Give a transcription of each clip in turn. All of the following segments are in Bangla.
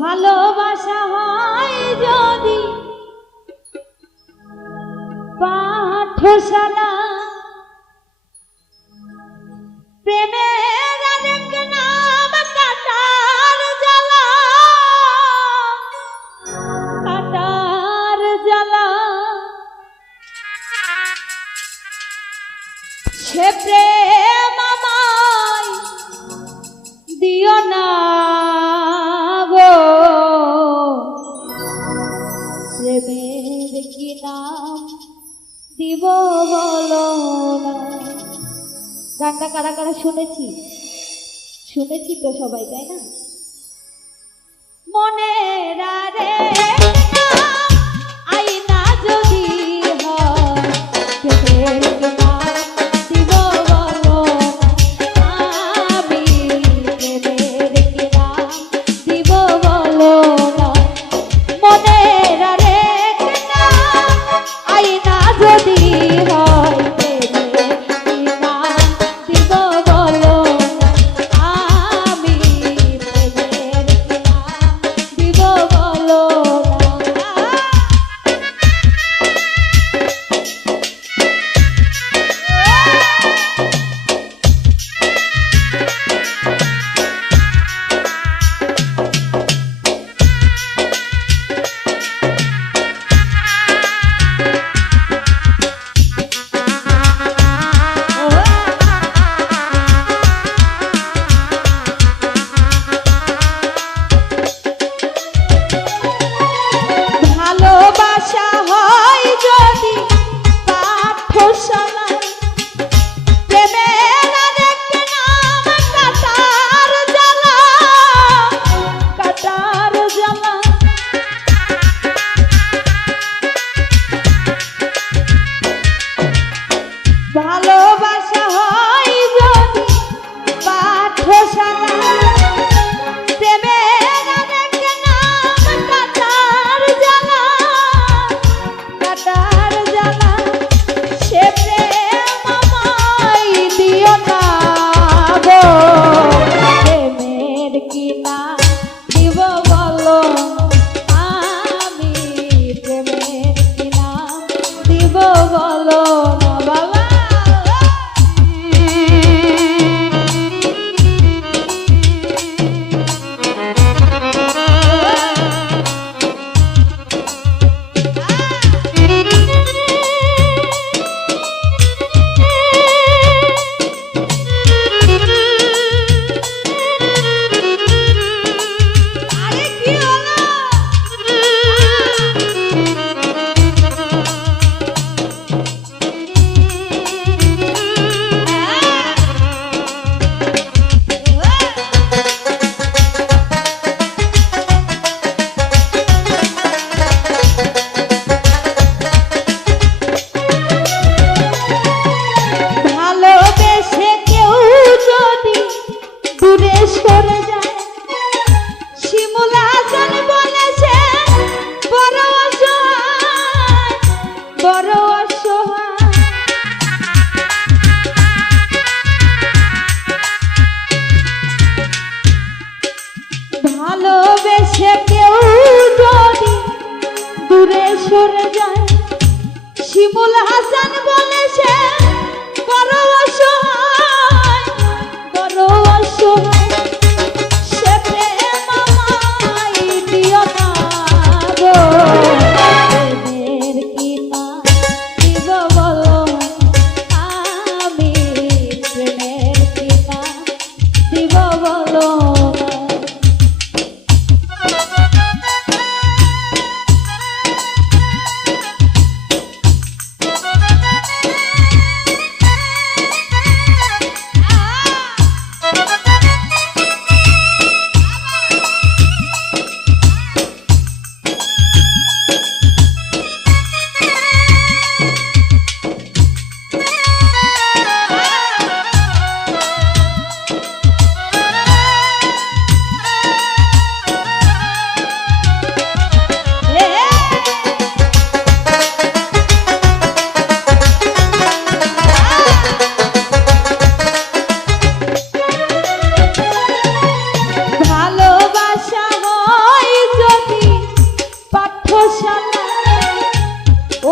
ভালোবাসা হয় যদি পাঠশালা প্রেমের আরেক নাম কাটার জ্বালা কাটার জ্বালা সে প্রেম আমায় দিও না গো প্রেমের কি নাম দিব বলো না। গানটা কারা কারা শুনেছি তো সবাই, তাই না? মনে রে আইনা যদি হয় প্রেমের কি নাম দিব বলো না। আমি প্রেমের কি নাম দিব বলো না। মনে রে আইনা যদি হয় প্রেমের কি নাম দিব বলো না। আমি প্রেমের কি নাম দিব বলো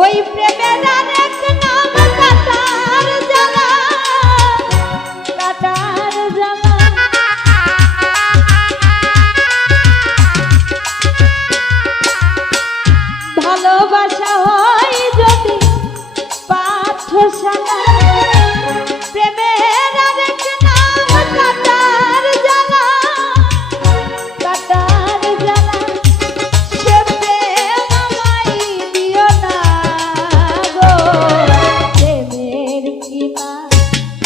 ওই প্রেমের আরেক নাম কাটার জ্বালা, কাটার জ্বালা। ভালোবাসা হয় যদি পাঠশালা, প্রেমের আরেক নাম কাটার জ্বালা, কাটার জ্বালা। সে প্রেম আমায় দিও না গো, প্রেমের কিনা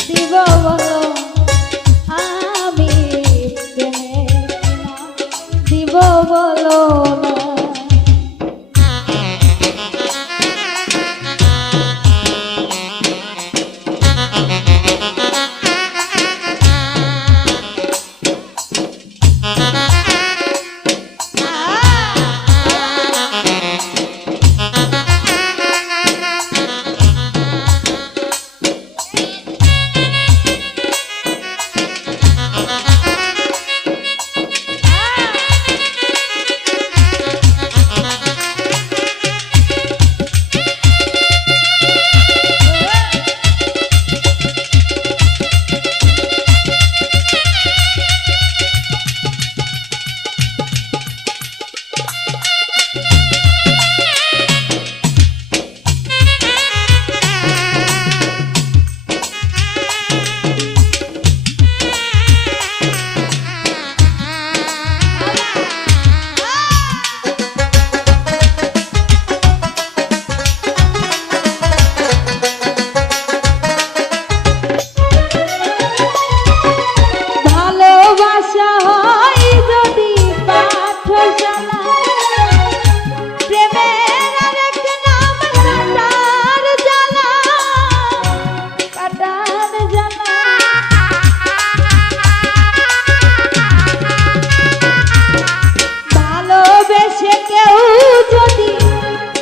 দিব বলো, আমি প্রেমের কিনা দিব বলো না।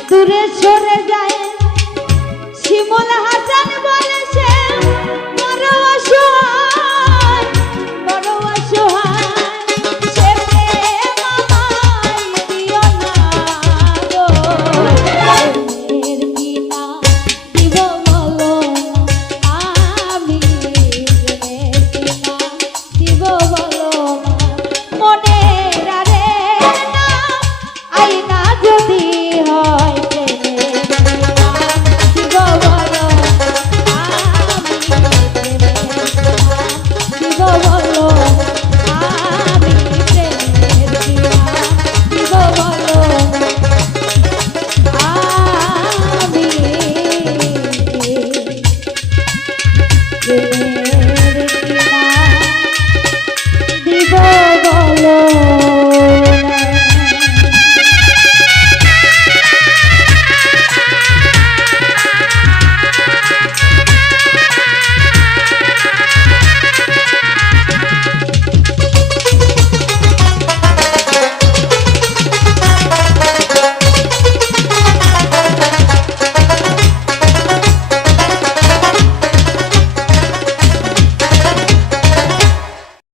দূরে সরে যায় শিমুল